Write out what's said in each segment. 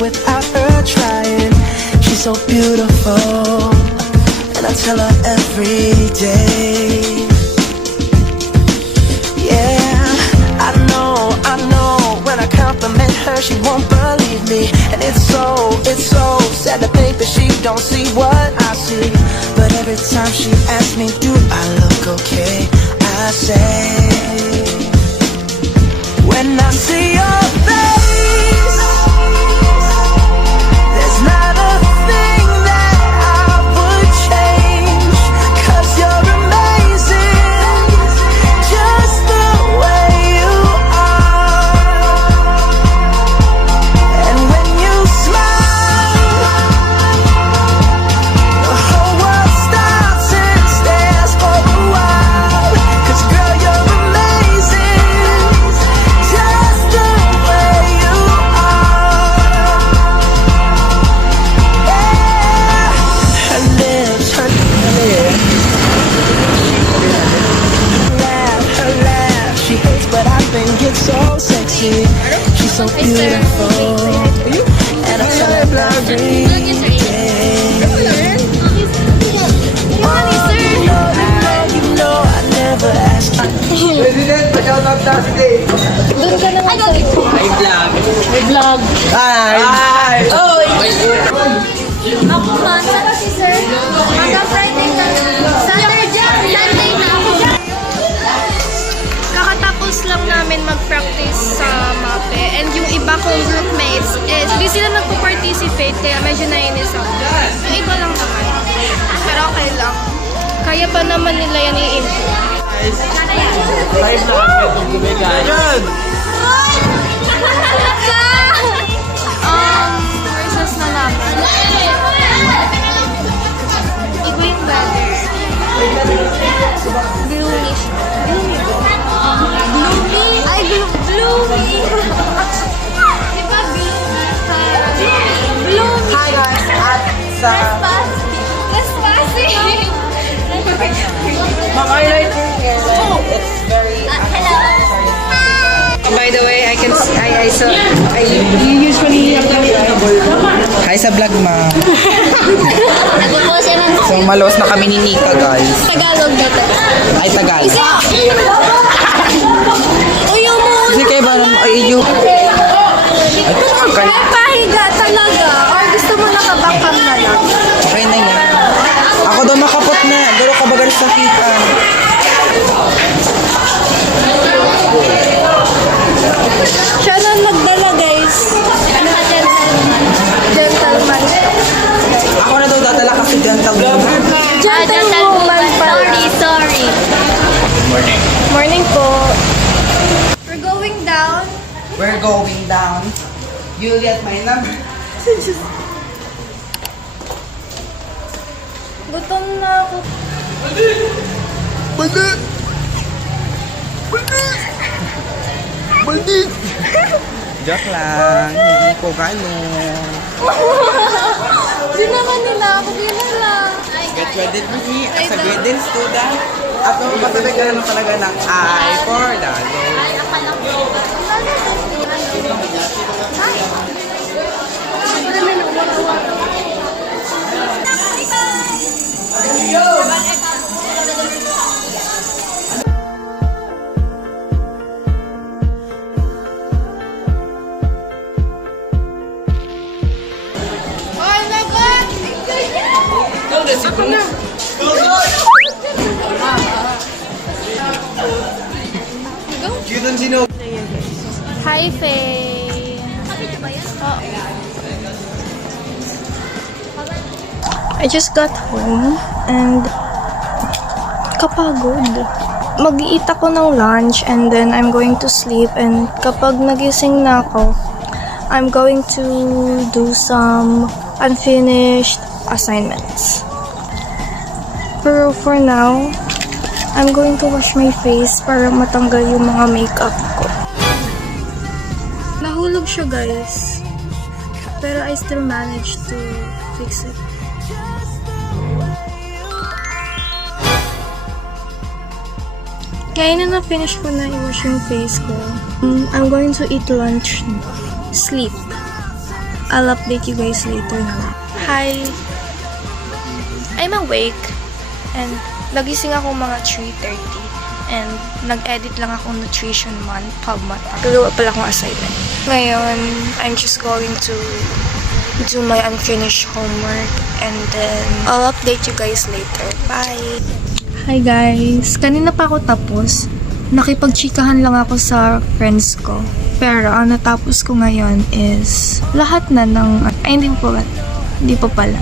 without her trying. She's so beautiful, and I tell her every day. Yeah, I know, when I compliment her, she won't believe me. And it's so sad to think that she don't see what I see. But every time she asks me, do I look okay, I say, when I see your face, there's not a thing that I would change. 'Cause you're amazing, just the way you are. And when you smile, the whole world stops and stares for a while. 'Cause girl, you're amazing, just the way you are. Yeah. Her lips, her laugh, she hates but I think it's so sexy. She's so beautiful, and I tell her every day. You know, I never ask. President, pa-shoutout na si Dave. Doon ka naman sa may vlog. Hi! Ako man, saka si sir. Hanggang Friday na. Sunday na ako. Kakatapos lang namin mag-practice sa MAPE. And yung iba kong groupmates is di sila nagpo-participate kaya medyo nainis ako. Yung iba lang naman. Pero okay lang. Kaya pa naman nila yan i-improve. Versus na namin. Iba yung weather. Gloomy siya. Gloomy? Ay, gloomy! Diba gloomy? Hi guys, at sa... Trespassing! Mag-highlighting it's very... Hello! By the way, you usually Hi sa vlog, ma. Nagpo siya ng So, malos na kami ni Nika, guys. Tagalog na to. Ay, tagal. Uy, mo! Kasi kayo ba nung... Ay, you... Ay, tagal. Pahiga talaga. Or gusto mo nakabangkang na lang? Okay na yan. Ako daw makapot na. Duro ka bagal sa kita. Siya na nagdala, guys. Gentleman. Ako na daw dadala kasi gentleman. Gentleman pala. Sorry. Morning po. We're going down. We're going down. You get my number. Gutom na ako. Joke lang. Hindi ko gano'n. Di naman nila ako. Di na lang. Get ready with me as a grading student. At kung patalaga talaga ng I for the Lord. You don't know. Hi, Faye. Oh. I just got home and kapagod. Mag-eat ako ng lunch and then I'm going to sleep, and kapag nagising na ako, I'm going to do some unfinished assignments. Pero for now, I'm going to wash my face para matanggal yung mga makeup ko. Nahulog siya, guys. Pero I still managed to fix it. Kaya na na-finish ko na i-wash yung face ko. I'm going to eat lunch. Sleep. I'll update you guys later na. Hi! I'm awake and nagising ako mga 3:30 and nag-edit lang ako Nutrition Month, PubMat. Gagawa pala akong assignment. Ngayon, I'm just going to do my unfinished homework and then I'll update you guys later. Bye! Hi guys! Kanina pa ako tapos. Nakipagchikahan lang ako sa friends ko. Pero ang natapos ko ngayon is lahat na ng... Ay, hindi pa pala.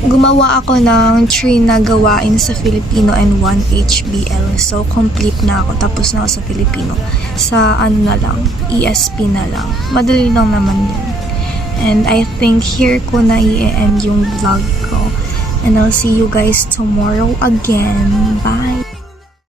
Gumawa ako ng 3 na gawain sa Filipino and 1 HBL. So, complete na ako. Tapos na ako sa Filipino. Sa ano na lang, ESP na lang. Madali lang naman yun. And I think here ko na i-end yung vlog ko. And I'll see you guys tomorrow again. Bye!